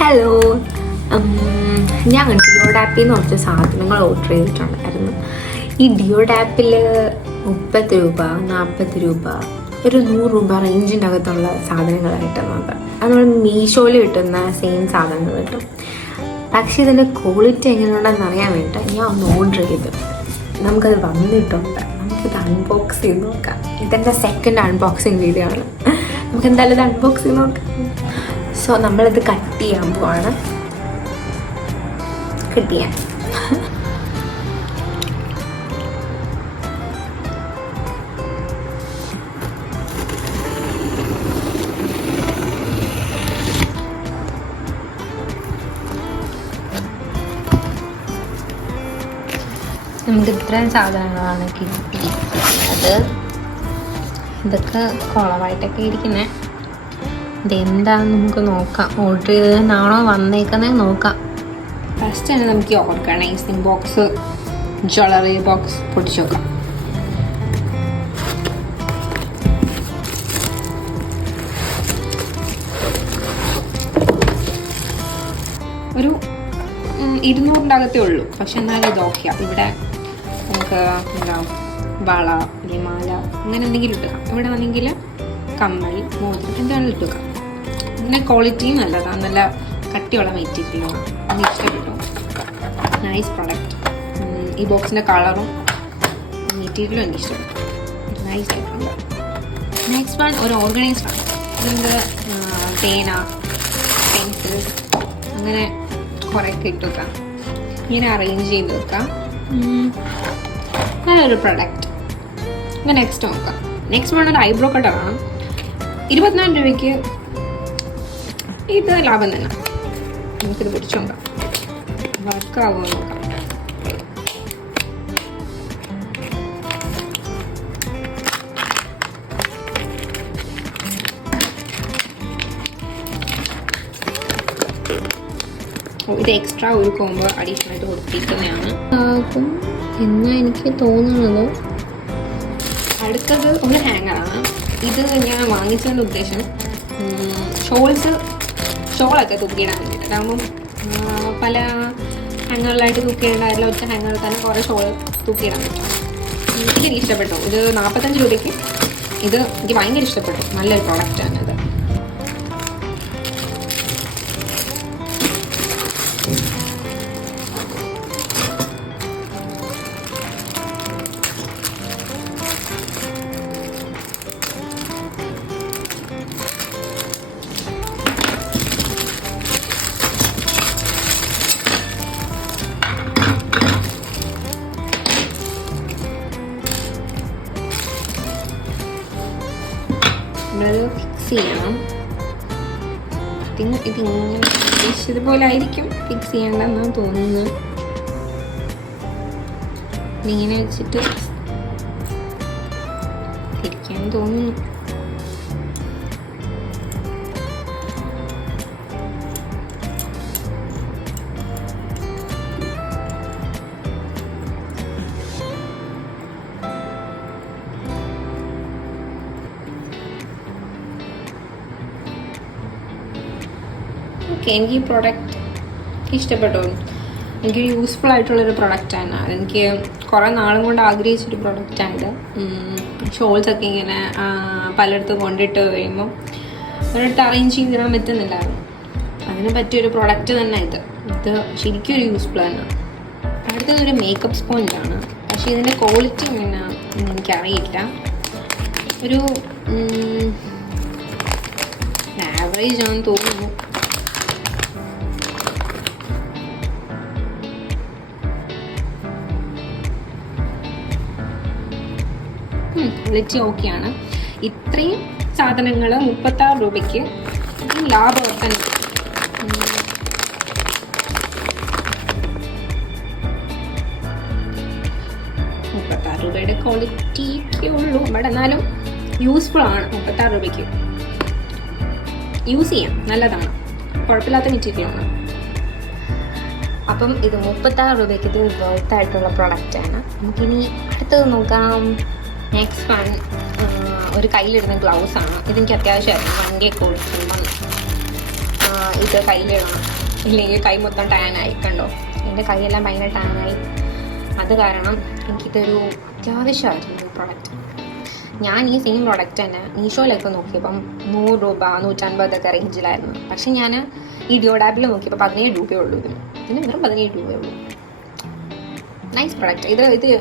Hello, ഞാൻ ഡിയോഡാപ്പിൽ നിന്ന് കുറച്ച് സാധനങ്ങൾ ഓർഡർ ചെയ്തിട്ടുണ്ടായിരുന്നു. ഈ ഡിയോഡാപ്പിൽ 30 രൂപ, 40 രൂപ, ഒരു 100 രൂപ റേഞ്ചിൻ്റെ അകത്തുള്ള സാധനങ്ങളായിട്ടാണ് അത് നമ്മൾ മീഷോയിൽ കിട്ടുന്ന സെയിം സാധനങ്ങൾ കിട്ടും. പക്ഷേ ഇതിൻ്റെ ക്വാളിറ്റി എങ്ങനെയുണ്ടെന്ന് അറിയാൻ വേണ്ടിയിട്ട് ഞാൻ ഒന്ന് ഓർഡർ ചെയ്തു. നമുക്കത് വന്നിട്ടുണ്ട്. നമുക്കിത് അൺബോക്സ് ചെയ്ത് നോക്കാം. ഇതെൻ്റെ സെക്കൻഡ് അൺബോക്സിങ് വീഡിയോ ആണ്. നമുക്ക് എന്തായാലും ഇത് അൺബോക്സ് ചെയ്ത് നോക്കാം. സോ നമ്മളിത് കട്ട് ചെയ്യാൻ പോവാണ്. കട്ട് ചെയ്യാൻ നമുക്ക് ഇത്രയും സാധനങ്ങളാണ് കിട്ടിയത്. ഇതൊക്കെ കുളമായിട്ടൊക്കെ ഇരിക്കുന്നത്. ഇതെന്താണെന്ന് നമുക്ക് നോക്കാം. ഓർഡർ ചെയ്തതെന്നാണോ വന്നേക്കുന്നത് നോക്കാം. ഫസ്റ്റ് തന്നെ നമുക്ക് ഓർഗനൈസിങ് ബോക്സ്, ജ്വല്ലറി ബോക്സ് പൊട്ടിച്ച് നോക്കാം. ഒരു 200 അകത്തേ ഉള്ളൂ. പക്ഷെ എന്നാലും ഇത് ഓക്കെയാണ്. ഇവിടെ നമുക്ക് എന്താ വള അല്ലെങ്കിൽ മാല അങ്ങനെ എന്തെങ്കിലും ഇട്ടുക. ഇവിടെ ആണെങ്കിൽ കമ്മൽ, മോതിരം എന്താണെങ്കിലും ഇട്ടുക. അങ്ങനെ ക്വാളിറ്റിയും നല്ലതാണ്. നല്ല കട്ടിയുള്ള മെറ്റീരിയലാണ്. അത് ഇഷ്ടപ്പെട്ടു. Nice product. ഈ ബോക്സിൻ്റെ കളറും മെറ്റീരിയലും എനിക്ക് ഇഷ്ടപ്പെട്ടു. നൈസ് ആയിട്ടുണ്ട്. നെക്സ്റ്റ് വൺ ഒരു ഓർഗനൈസ്ഡ് ആണ്. ഇതിൻ്റെ പേന, പെൻസിൽ അങ്ങനെ കുറേയൊക്കെ ഇട്ട് വെക്കാം. ഇങ്ങനെ അറേഞ്ച് ചെയ്ത് വെക്കാം. നല്ലൊരു പ്രൊഡക്റ്റ്. ഇങ്ങനെ നെക്സ്റ്റ് നോക്കാം. നെക്സ്റ്റ് വൺ ഒരു ഐബ്രോ കട്ടറാണ്. 24 രൂപയ്ക്ക് ഇത് ലാഭം തന്നെ. നമുക്കിത് പിടിച്ചു നോക്കാം. വർക്കാവുമോ നോക്കാം. ഇത് എക്സ്ട്രാ ഒരു കോമ്പോ അഡീഷണൽ ആയിട്ട് കൊടുത്തിരിക്കുന്നതാണ് ആകും എന്നാണ് എനിക്ക് തോന്നുന്നത്. അടുത്തത് ഒരു ഹാങ്ങറാണ്. ഇത് ഞാൻ വാങ്ങിച്ചതിൻ്റെ ഉദ്ദേശം ഷോളൊക്കെ തൂക്കിയിടാൻ വേണ്ടിയിട്ട്. അതാകുമ്പം പല ഹാങ്ങറിലായിട്ട് തൂക്കിയിടാൻ ഒറ്റ ഹാങ്ങറിൽ തന്നെ കുറേ ഷോൾ തൂക്കിയിടാൻ പറ്റും. എനിക്ക് ഇഷ്ടപ്പെട്ടു. ഇത് 45 രൂപയ്ക്ക് ഇത് എനിക്ക് ഭയങ്കര ഇഷ്ടപ്പെട്ടു. നല്ലൊരു പ്രോഡക്റ്റാണ് ഇത്. നമ്മളത് ഫിക്സ് ചെയ്യണം. ഇതിങ്ങനെ ഉദ്ദേശിച്ചതുപോലെ ആയിരിക്കും ഫിക്സ് ചെയ്യേണ്ടതെന്നാണ് തോന്നുന്നത്. ഇങ്ങനെ വെച്ചിട്ട് ഇരിക്കാൻ തോന്നുന്നു. ഓക്കെ, എനിക്ക് ഈ പ്രോഡക്റ്റ് ഇഷ്ടപ്പെട്ടു. എനിക്ക് യൂസ്ഫുൾ ആയിട്ടുള്ളൊരു പ്രൊഡക്റ്റാണ്. അതെനിക്ക് കുറേ നാളും കൊണ്ട് ആഗ്രഹിച്ചൊരു പ്രൊഡക്റ്റാണിത്. ഷോൾസൊക്കെ ഇങ്ങനെ പലയിടത്തും കൊണ്ടിട്ട് കഴിയുമ്പോൾ ഒരിടത്ത് അറേഞ്ച് ചെയ്തിടാൻ പറ്റുന്നില്ലായിരുന്നു. അതിന് പറ്റിയൊരു പ്രൊഡക്റ്റ് തന്നെ ഇത് ശരിക്കും ഒരു യൂസ്ഫുൾ ആണ്. അടുത്തതൊരു മേക്കപ്പ് സ്പോഞ്ചാണ്. പക്ഷേ ഇതിൻ്റെ ക്വാളിറ്റി എങ്ങനെ എനിക്കറിയില്ല. ഒരു ആവറേജ് ആണെന്ന് തോന്നുന്നു. ക്വാളിറ്റി ഓക്കെയാണ്. ഇത്രയും സാധനങ്ങൾ 36 രൂപയ്ക്ക് ലാഭം തന്നെ. 36 രൂപയുടെ ക്വാളിറ്റിയൊക്കെ ഉള്ളൂ. ബട്ട് എന്നാലും യൂസ്ഫുൾ ആണ്. 36 രൂപയ്ക്ക് യൂസ് ചെയ്യാം. നല്ലതാണ്. കുഴപ്പമില്ലാത്ത മെറ്റീരിയലാണ്. അപ്പം ഇത് 36 രൂപയ്ക്ക് ഇത് വർത്ത് ആയിട്ടുള്ള പ്രൊഡക്റ്റാണ്. നമുക്കിനി അടുത്തത് നോക്കാം. നെക്സ്റ്റ് വൺ ഒരു കയ്യിലിടുന്ന ഗ്ലൗസ് ആണ്. ഇതെനിക്ക് അത്യാവശ്യമായിരുന്നു. വണ്ടിയൊക്കെ ഓടിക്കുമ്പം ഇത് കയ്യിലിടണം, ഇല്ലെങ്കിൽ കൈ മൊത്തം ടാനായി. കണ്ടോ, എൻ്റെ കൈയെല്ലാം ഭയങ്കര ടാനായി. അത് കാരണം എനിക്കിതൊരു അത്യാവശ്യമായിരുന്നു പ്രോഡക്റ്റ്. ഞാൻ ഈ സെയിം പ്രോഡക്റ്റ് തന്നെ മീഷോയിലൊക്കെ നോക്കിയപ്പം 100 രൂപ 150 റേഞ്ചിലായിരുന്നു. പക്ഷെ ഞാൻ ഈ ഡിയോഡാപ്പിൽ നോക്കിയപ്പോൾ 17 രൂപയേ ഉള്ളൂ. ഇതിന് വെറും 17 രൂപയേ ഉള്ളൂ. Nice product.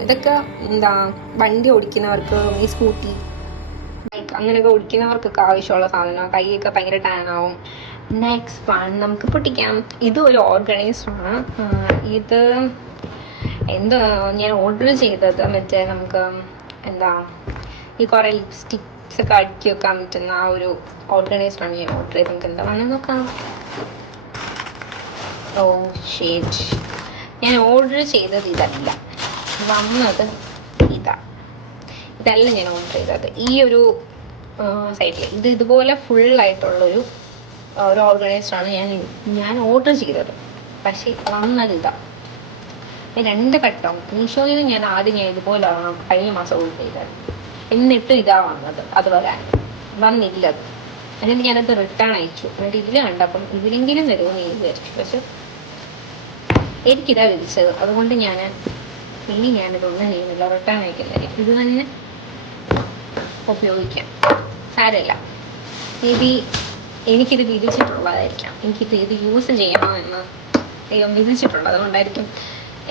ഇതൊക്കെ എന്താ, വണ്ടി ഓടിക്കുന്നവർക്ക്, ഈ സ്കൂട്ടി ബൈക്ക് അങ്ങനെയൊക്കെ ഓടിക്കുന്നവർക്കൊക്കെ ആവശ്യമുള്ള സാധനമാണ്. കൈയൊക്കെ ഭയങ്കര ടാനാവും. നെക്സ്റ്റ് വൺ നമുക്ക് പൊട്ടിക്കാം. ഇത് ഒരു ഓർഗനൈസറാണ്. ഇത് എന്താ ഞാൻ ഓർഡർ ചെയ്തത്, മറ്റേ നമുക്ക് എന്താ ഈ കുറേ ലിപ്സ്റ്റിക്സ് ഒക്കെ അടുക്കി വെക്കാൻ പറ്റുന്ന ആ ഒരു ഓർഗനൈസറാണ് ഞാൻ ഓർഡർ ചെയ്തത്. നമുക്ക് എന്താണെന്ന് നോക്കാം. ഓ ഷേറ്റ്, ഞാൻ ഓർഡർ ചെയ്തത് ഇതല്ല, വന്നത് ഇതല്ല ഞാൻ ഓർഡർ ചെയ്തത്. ഈ ഒരു സൈഡിൽ ഇതുപോലെ ഫുള്ളായിട്ടുള്ളൊരു ഒരു ഓർഗനൈസറാണ് ഞാൻ ഓർഡർ ചെയ്തത്. പക്ഷേ വന്നത് ഇതാ, 2 ഘട്ടം. മീഷോയിൽ ഞാൻ ഇതുപോലെയാണ് കഴിഞ്ഞ മാസം ഓർഡർ ചെയ്തത്. എന്നിട്ട് ഇതാ വന്നത്, അത് വന്നില്ലത്. എന്നിട്ട് ഞാനത് റിട്ടേൺ അയച്ചു. എന്നിട്ട് ഇതിൽ കണ്ടപ്പം ഇതിലെങ്കിലും വരുമെന്ന് ഞാൻ വിചാരിച്ചു. പക്ഷെ എനിക്കിതാ വിളിച്ചത്. അതുകൊണ്ട് ഞാനിതൊന്നും ചെയ്യുന്നില്ല, റിട്ടേൺ അയക്കുന്നില്ല. ഇത് തന്നെ ഉപയോഗിക്കാം, സാരമില്ല. മേ ബി എനിക്കിത് വിധിച്ചിട്ടുള്ളതായിരിക്കാം. ഇത് യൂസ് ചെയ്യണമെന്ന് ദൈവം വിധിച്ചിട്ടുള്ളത്. അതുകൊണ്ടായിരിക്കും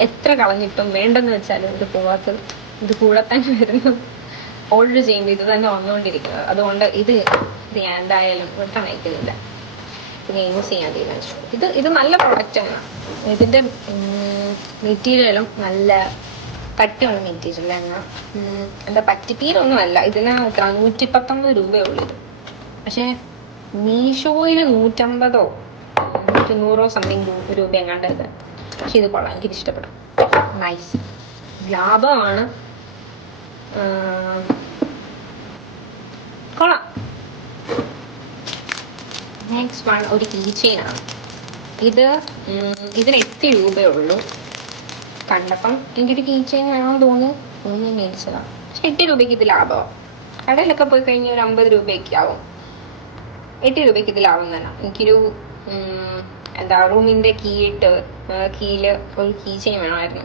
എത്ര കളഞ്ഞിട്ടും വേണ്ടെന്ന് വെച്ചാലും ഇത് പോവാത്തത്. ഇത് കൂടെ തന്നെ വരുന്നു. ഓർഡർ ചെയ്യുമ്പോൾ ഇത് തന്നെ വന്നുകൊണ്ടിരിക്കുന്നത്. അതുകൊണ്ട് ഇത് ഞാൻ എന്തായാലും റിട്ടേൺ അയക്കുന്നില്ല. പിന്നെ യൂസ് ചെയ്യാൻ തീരുമാനിച്ചു. ഇത് നല്ല പ്രൊഡക്റ്റാണ്. ഇതിൻ്റെ മെറ്റീരിയലും നല്ല കട്ടിയുള്ള മെറ്റീരിയലാണ്. എന്താ പറ്റിപ്പീരൊന്നുമല്ല. ഇതിന് 119 രൂപയേ ഉള്ളൂ ഇത്. പക്ഷേ മീഷോയിൽ 150 100 സംതിങ് രൂപ എങ്ങാണ്ട് ഇത്. പക്ഷെ ഇത് കൊള്ളാം, എനിക്കിത് ഇഷ്ടപ്പെടും. നൈസ്, ലാഭമാണ്, കൊള്ളാം. നെക്സ്റ്റ് വൺ ഒരു കീ ചെയിനാണ്. ഇതിന് 8 രൂപയേ ഉള്ളൂ. കണ്ടപ്പം എനിക്കൊരു കീ ചെയിൻ വേണമെന്ന് തോന്നി, ഞാൻ മേടിച്ചതാണ്. പക്ഷെ 8 രൂപയ്ക്ക് ഇത് ലാഭമാണ്. കടയിലൊക്കെ പോയി കഴിഞ്ഞാൽ ഒരു 50 രൂപയൊക്കെ ആവും. 8 രൂപയ്ക്ക് ഇത് ലാഭം തന്നെ. എനിക്കൊരു എന്താ റൂമിൻ്റെ കീയില് ഒരു കീ ചെയിൻ വേണമായിരുന്നു.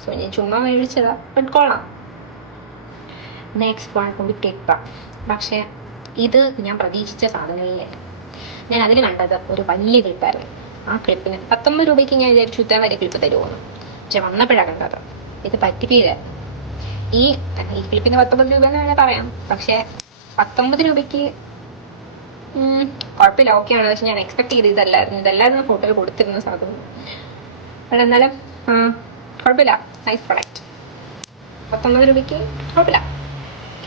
സോ ഞാൻ ചുമ്മാ മേടിച്ചതാ. ബട്ട് കൊള്ളാം. നെക്സ്റ്റ് വൺ ഒരു ക്ലിപ്പാണ്. പക്ഷേ ഇത് ഞാൻ പ്രതീക്ഷിച്ച സാധനങ്ങളിലെ ഞാൻ അതിൽ കണ്ടത് ഒരു വലിയ ക്ലിപ്പായിരുന്നു. ആ ക്ലിപ്പിന് 19 രൂപയ്ക്ക് ഞാൻ വിചാരിച്ചു ഇത്ര വലിയ ക്ലിപ്പ് തരുമെന്ന്. പക്ഷെ വന്നപ്പോഴാണ് കണ്ടത് ഇത് പറ്റിപ്പീര. ഈ ക്ലിപ്പിന് 19 രൂപ എന്ന് വേണമെങ്കിൽ പറയാം. പക്ഷേ 19 രൂപയ്ക്ക് കുഴപ്പമില്ല, ഓക്കെയാണ്. പക്ഷെ ഞാൻ എക്സ്പെക്ട് ചെയ്ത് ഇതല്ലായിരുന്നു ഫോട്ടോയിൽ കൊടുത്തിരുന്ന സാധനം. പക്ഷെ എന്നാലും കുഴപ്പമില്ല, നൈസ് പ്രൊഡക്റ്റ്. 19 രൂപയ്ക്ക് കുഴപ്പമില്ല.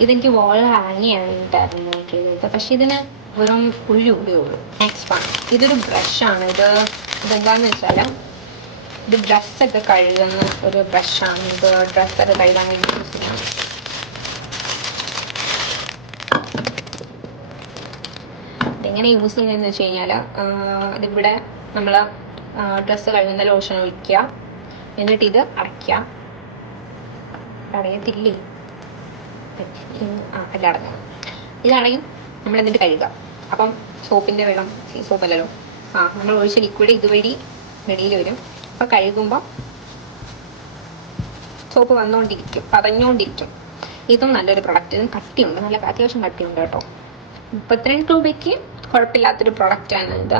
ഇതെനിക്ക് വോൾ ഹാങ്ങിയാണ് ഉണ്ടായിരുന്നത്. പക്ഷെ ഇതിന് വെറും 1 രൂപയേ ഉള്ളൂ. നെക്സ്റ്റ് വൺ ഇതൊരു ബ്രഷാണ്. ഇതെന്താണെന്ന് വെച്ചാൽ ഇത് ഡ്രസ്സൊക്കെ കഴുകുന്ന ഒരു ബ്രഷാണ്. ഇത് ഡ്രസ്സൊക്കെ കഴുകാൻ വേണ്ടി യൂസ് ചെയ്യാം. ഇതെങ്ങനെ യൂസ് ചെയ്യുന്നതെന്ന് വെച്ച് കഴിഞ്ഞാൽ ഇതിവിടെ നമ്മൾ ഡ്രസ്സ് കഴുകുന്ന ലോഷൻ ഒഴിക്കുക, എന്നിട്ട് ഇത് അടയ്ക്കുക. അടയത്തില്ലേ, എല്ലാം അടങ്ങും. ഇതടയും. നമ്മൾ എന്നിട്ട് കഴുകുക. അപ്പം സോപ്പിൻ്റെ വെള്ളം, സോപ്പല്ലല്ലോ, നമ്മൾ ഒഴിച്ച ലിക്വിഡ് ഇതുവഴി വെളിയിൽ വരും. അപ്പം കഴുകുമ്പോൾ സോപ്പ് വന്നുകൊണ്ടിരിക്കും, പതഞ്ഞുകൊണ്ടിരിക്കും. ഇതും നല്ലൊരു പ്രൊഡക്റ്റ്. ഇതിന് കട്ടിയുണ്ട്, നല്ല അത്യാവശ്യം കട്ടിയുണ്ട് കേട്ടോ. 32 രൂപയ്ക്ക് കുഴപ്പമില്ലാത്തൊരു പ്രൊഡക്റ്റാണ് ഇത്.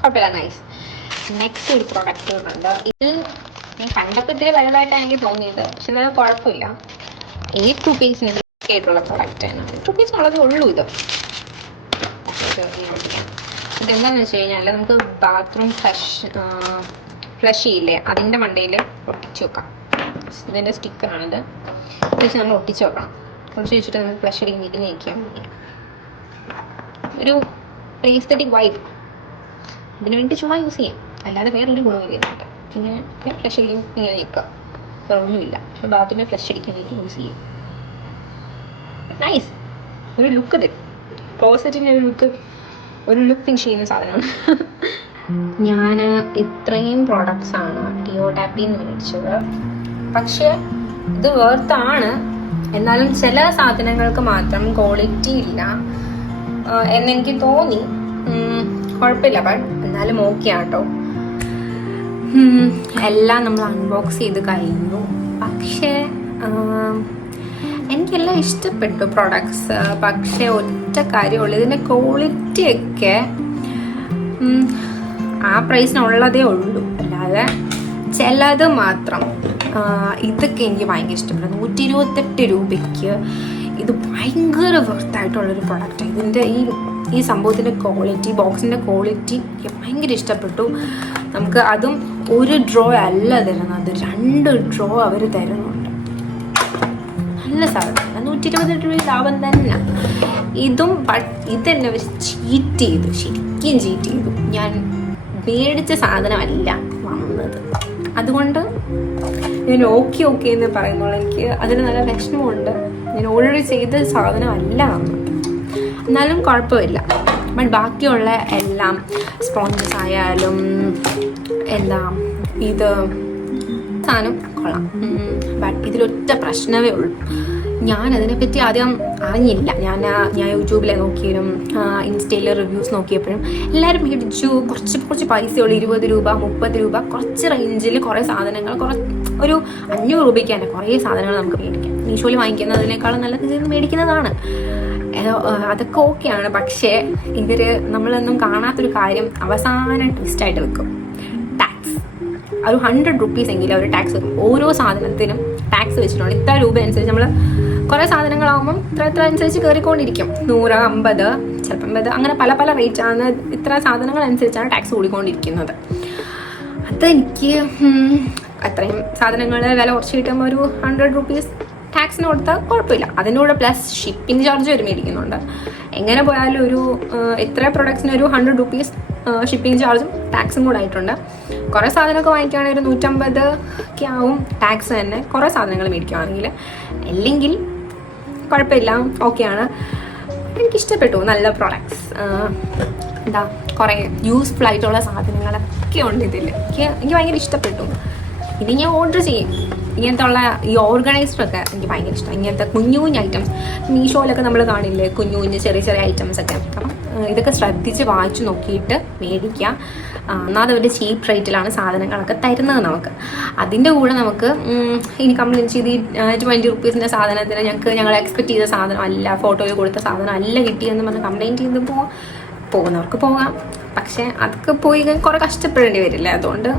കുഴപ്പമില്ല, നൈസ്. നെക്സ്റ്റ് ഒരു പ്രൊഡക്റ്റ് ഉണ്ട്. ഇത് ഞാൻ കണ്ടപ്പോൾ ഇത്തിരി വലുതായിട്ടാണ് എനിക്ക് തോന്നിയത്. പക്ഷെ ഇത് കുഴപ്പമില്ല. 8 റുപ്പീസിന് ആയിട്ടുള്ള പ്രൊഡക്റ്റാണ്. 8 റുപ്പീസ് ഉള്ളതേ ഉള്ളൂ ഇത്. ഇതെന്താണെന്ന് വെച്ച് കഴിഞ്ഞാൽ നമുക്ക് ബാത്റൂം ഫ്ലഷ് ചെയ്യില്ലേ, അതിൻ്റെ മണ്ടയിൽ ഒട്ടിച്ച് വെക്കാം. ഇതിൻ്റെ സ്റ്റിക്കറാണിത്. വെച്ച് നമ്മൾ ഒട്ടിച്ച് വെക്കണം. ഒട്ടിച്ച് വെച്ചിട്ട് നമുക്ക് ഫ്ലഷ് അടിക്കുമ്പോൾ ഇതിന് വയ്ക്കാം. ഒരു എസ്തെറ്റിക് വൈബ്. ഇതിന് വേണ്ടി ചുമ്മാ യൂസ് ചെയ്യാം, അല്ലാതെ വേറൊരു ഗുണം ചെയ്യുന്നുണ്ട്. പിന്നെ ഫ്ലഷ് അടിക്കും, ഇങ്ങനെ നിൽക്കുക, വേറൊന്നുമില്ല. പക്ഷെ ബാത്റൂമിൽ ഫ്ലഷ് അടിക്കാനായിട്ട് യൂസ് ചെയ്യും. നൈസ്, ഒരു ലുക്ക് തരും. ക്ലോസറ്റിൻ്റെ ഒരു ലുക്ക് തിങ്ക് ചെയ്യുന്ന സാധനമാണ്. ഞാൻ ഇത്രയും പ്രോഡക്ട്സാണ് ഡിയോടാപ്പിൽ നിന്ന് മേടിച്ചത്. പക്ഷേ ഇത് വേർത്താണ്. എന്നാലും ചില സാധനങ്ങൾക്ക് മാത്രം ക്വാളിറ്റി ഇല്ല എന്നെനിക്ക് തോന്നി. കുഴപ്പമില്ല. ബട്ട് എന്നാലും ഓക്കെയാണ് കേട്ടോ. എല്ലാം നമ്മൾ അൺബോക്സ് ചെയ്ത് കഴിഞ്ഞു. പക്ഷേ എനിക്കെല്ലാം ഇഷ്ടപ്പെട്ടു പ്രൊഡക്ട്സ്. പക്ഷേ ഒറ്റ കാര്യമുള്ളൂ, ഇതിൻ്റെ ക്വാളിറ്റിയൊക്കെ ആ പ്രൈസിനുള്ളതേ ഉള്ളൂ. അല്ലാതെ ചിലത് മാത്രം ഇതൊക്കെ എനിക്ക് ഭയങ്കര ഇഷ്ടപ്പെട്ടു. 128 രൂപയ്ക്ക് ഇത് ഭയങ്കര വർത്തായിട്ടുള്ളൊരു പ്രൊഡക്റ്റ്. ഇതിൻ്റെ ഈ സംഭവത്തിൻ്റെ ക്വാളിറ്റി, ബോക്സിൻ്റെ ക്വാളിറ്റി എനിക്ക് ഭയങ്കര ഇഷ്ടപ്പെട്ടു. നമുക്ക് അതും ഒരു ഡ്രോ അല്ല തരുന്നത്, 2 ഡ്രോ അവർ തരുന്നുണ്ട്. നല്ല സാധനം. 128 രൂപ ലാഭം തന്നെ. ഇതും ഇതെന്നെ അവർ ചീറ്റ് ചെയ്തു, ശരിക്കും ചീറ്റ് ചെയ്തു. ഞാൻ മേടിച്ച സാധനമല്ല വന്നത്. അതുകൊണ്ട് ഞാൻ ഓക്കെ എന്ന് പറയുമ്പോൾ എനിക്ക് അതിന് നല്ല വിഷമമുണ്ട്. ഞാൻ ഓർഡർ ചെയ്ത സാധനമല്ല വന്നത്. എന്നാലും കുഴപ്പമില്ല. ബട്ട് ബാക്കിയുള്ള എല്ലാം സ്പോഞ്ചസ് ആയാലും ഇത് സാധനം കൊള്ളാം. ബട്ട് ഇതിലൊറ്റ പ്രശ്നമേ ഉള്ളൂ, ഞാൻ അതിനെപ്പറ്റി ആദ്യം അറിഞ്ഞില്ല. ഞാൻ യൂട്യൂബിലെ നോക്കിയതും ഇൻസ്റ്റയിലെ റിവ്യൂസ് നോക്കിയപ്പോഴും എല്ലാവരും മേടിച്ചു. കുറച്ച് പൈസയുള്ളൂ, 20 രൂപ 30 രൂപ, കുറച്ച് റേഞ്ചിൽ കുറേ സാധനങ്ങൾ, ഒരു 500 രൂപയ്ക്ക് തന്നെ കുറേ സാധനങ്ങൾ നമുക്ക് മേടിക്കാം. മീഷോയിൽ വാങ്ങിക്കുന്നതിനേക്കാളും നല്ലത് ഇതിൽ മേടിക്കുന്നതാണ്. അതൊക്കെ ഓക്കെയാണ്. പക്ഷേ നമ്മളൊന്നും കാണാത്തൊരു കാര്യം അവസാനം ട്വിസ്റ്റായിട്ട് വെക്കും. ടാക്സ്. ഒരു 100 റുപ്പീസ് എങ്കിലും അവർ ടാക്സ് വെക്കും. ഓരോ സാധനത്തിനും ടാക്സ് വെച്ചിട്ടുണ്ട്. ഇത്ര രൂപ അനുസരിച്ച് നമ്മൾ കുറേ സാധനങ്ങളാകുമ്പം ഇത്ര അനുസരിച്ച് കയറിക്കൊണ്ടിരിക്കും. 100, 50, ചിലപ്പം 50, അങ്ങനെ പല റേറ്റാണ്. ഇത്ര സാധനങ്ങൾ അനുസരിച്ചാണ് ടാക്സ് കൂടിക്കൊണ്ടിരിക്കുന്നത്. അതെനിക്ക് അത്രയും സാധനങ്ങൾ വില കുറച്ച് കിട്ടുമ്പോൾ ഒരു 100 റുപ്പീസ് ടാക്സിന് കൊടുത്താൽ കുഴപ്പമില്ല. അതിൻ്റെ കൂടെ പ്ലസ് ഷിപ്പിംഗ് ചാർജ് ഒരു മേടിക്കുന്നുണ്ട്. എങ്ങനെ പോയാലും ഒരു എത്ര പ്രൊഡക്ട്സിന് ഒരു 100 റുപ്പീസ് ഷിപ്പിംഗ് ചാർജും ടാക്സും കൂടെ ആയിട്ടുണ്ട്. കുറേ സാധനമൊക്കെ വാങ്ങിക്കുകയാണെങ്കിൽ ഒരു 150 ഒക്കെ ആവും ടാക്സ് തന്നെ, കുറേ സാധനങ്ങൾ മേടിക്കുകയാണെങ്കിൽ. അല്ലെങ്കിൽ കുഴപ്പമില്ല, ഓക്കെയാണ്. എനിക്കിഷ്ടപ്പെട്ടു. നല്ല പ്രൊഡക്ട്സ്, കുറേ യൂസ്ഫുൾ ആയിട്ടുള്ള സാധനങ്ങളൊക്കെ ഉണ്ട് ഇതിൽ. എനിക്ക് ഭയങ്കര ഇഷ്ടപ്പെട്ടു. ഇനി ഞാൻ ഓർഡർ ചെയ്യും. ഇങ്ങനത്തെ ഉള്ള ഈ ഓർഗനൈസറൊക്കെ എനിക്ക് ഭയങ്കര ഇഷ്ടം. ഇങ്ങനത്തെ കുഞ്ഞു ഐറ്റംസ് മീഷോയിലൊക്കെ നമ്മൾ കാണില്ലേ, ചെറിയ ഐറ്റംസൊക്കെ. അപ്പം ഇതൊക്കെ ശ്രദ്ധിച്ച് വാങ്ങിച്ചു നോക്കിയിട്ട് മേടിക്കുക. എന്നാൽ അവരുടെ ചീപ്പ് റേറ്റിലാണ് സാധനങ്ങളൊക്കെ തരുന്നത് നമുക്ക്. അതിൻ്റെ കൂടെ നമുക്ക് ഇനി കംപ്ലയിൻറ്റ് ചെയ്ത് 20 റുപ്പീസിൻ്റെ സാധനത്തിന് ഞങ്ങൾ എക്സ്പെക്ട് ചെയ്ത സാധനം അല്ല, ഫോട്ടോയിൽ കൊടുത്ത സാധനം അല്ല കിട്ടിയെന്ന് പറഞ്ഞ് കംപ്ലയിൻറ്റ് ചെയ്ത് പോകുന്നവർക്ക് പോകാം. പക്ഷേ അതൊക്കെ പോയി കുറേ കഷ്ടപ്പെടേണ്ടി വരില്ല. അതുകൊണ്ട്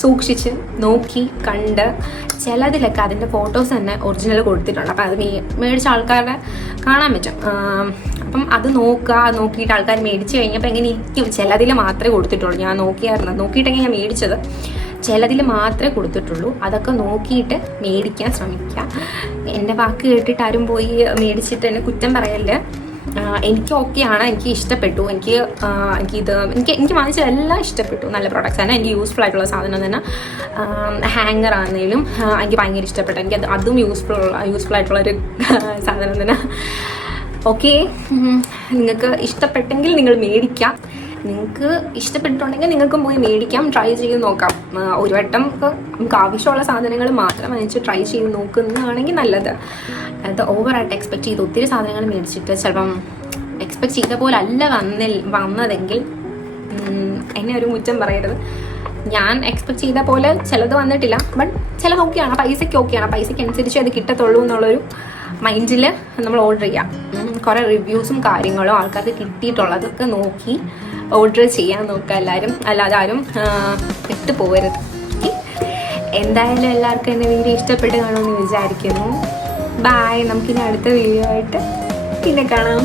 സൂക്ഷിച്ച് നോക്കി കണ്ട്, ചിലതിലൊക്കെ അതിൻ്റെ ഫോട്ടോസ് തന്നെ ഒറിജിനൽ കൊടുത്തിട്ടുണ്ട്. അപ്പം അത് മേടിച്ച ആൾക്കാരുടെ കാണാൻ പറ്റും. അപ്പം അത് നോക്കിയിട്ട് ആൾക്കാർ മേടിച്ച് കഴിഞ്ഞപ്പോൾ എങ്ങനെ ഇരിക്കും. ചിലതിൽ മാത്രമേ കൊടുത്തിട്ടുള്ളൂ. ഞാൻ നോക്കിയിട്ടെങ്കിൽ ഞാൻ മേടിച്ചത് ചിലതിൽ മാത്രമേ കൊടുത്തിട്ടുള്ളൂ. അതൊക്കെ നോക്കിയിട്ട് മേടിക്കാൻ ശ്രമിക്കുക. എൻ്റെ വാക്ക് കേട്ടിട്ട് ആരും പോയി മേടിച്ചിട്ട് എന്നെ കുറ്റം പറയല്ലേ. എനിക്ക് ഓക്കെയാണ്, എനിക്ക് ഇഷ്ടപ്പെട്ടു. എനിക്ക് വാങ്ങിച്ചതെല്ലാം ഇഷ്ടപ്പെട്ടു. നല്ല പ്രോഡക്റ്റ്സ് തന്നെ, എനിക്ക് യൂസ്ഫുൾ ആയിട്ടുള്ള സാധനം തന്നെ. ഹാങ്ങർ ആണെങ്കിലും എനിക്ക് ഭയങ്കര ഇഷ്ടപ്പെട്ടു. എനിക്ക് അതും യൂസ്ഫുൾ ആയിട്ടുള്ളൊരു സാധനം തന്നെ. ഓക്കെ, നിങ്ങൾക്ക് ഇഷ്ടപ്പെട്ടെങ്കിൽ നിങ്ങൾ മേടിക്കാം. നിങ്ങൾക്ക് ഇഷ്ടപ്പെട്ടിട്ടുണ്ടെങ്കിൽ നിങ്ങൾക്ക് പോയി മേടിക്കാം, ട്രൈ ചെയ്ത് നോക്കാം. ഒരു വട്ടം നമുക്ക് ആവശ്യമുള്ള സാധനങ്ങൾ മാത്രം വാങ്ങിച്ച് ട്രൈ ചെയ്ത് നോക്കുന്നതാണെങ്കിൽ നല്ലത്. അത് ഓവറായിട്ട് എക്സ്പെക്ട് ചെയ്ത് ഒത്തിരി സാധനങ്ങൾ മേടിച്ചിട്ട് ചിലപ്പം എക്സ്പെക്ട് ചെയ്ത പോലെ അല്ല വന്നതെങ്കിൽ എന്നെ ഒരു കുറ്റം പറയരുത്. ഞാൻ എക്സ്പെക്ട് ചെയ്ത പോലെ ചിലത് വന്നിട്ടില്ല. ബട്ട് ചിലത് ഓക്കെയാണ്, പൈസയ്ക്ക് അനുസരിച്ച് അത് കിട്ടത്തുള്ളൂ എന്നുള്ളൊരു മൈൻഡിൽ നമ്മൾ ഓർഡർ ചെയ്യാം. കുറേ റിവ്യൂസും കാര്യങ്ങളും ആൾക്കാർക്ക് കിട്ടിയിട്ടുള്ളതൊക്കെ നോക്കി ഓർഡർ ചെയ്യാൻ നോക്കുക എല്ലാവരും. അല്ലാതെ ആരും വിട്ടു പോകരുത്. എന്തായാലും എല്ലാവർക്കും എൻ്റെ വീഡിയോ ഇഷ്ടപ്പെട്ട് കാണുമെന്ന് വിചാരിക്കുന്നു. ബൈ. നമുക്കിനി അടുത്ത വീഡിയോ ആയിട്ട് പിന്നെ കാണാം.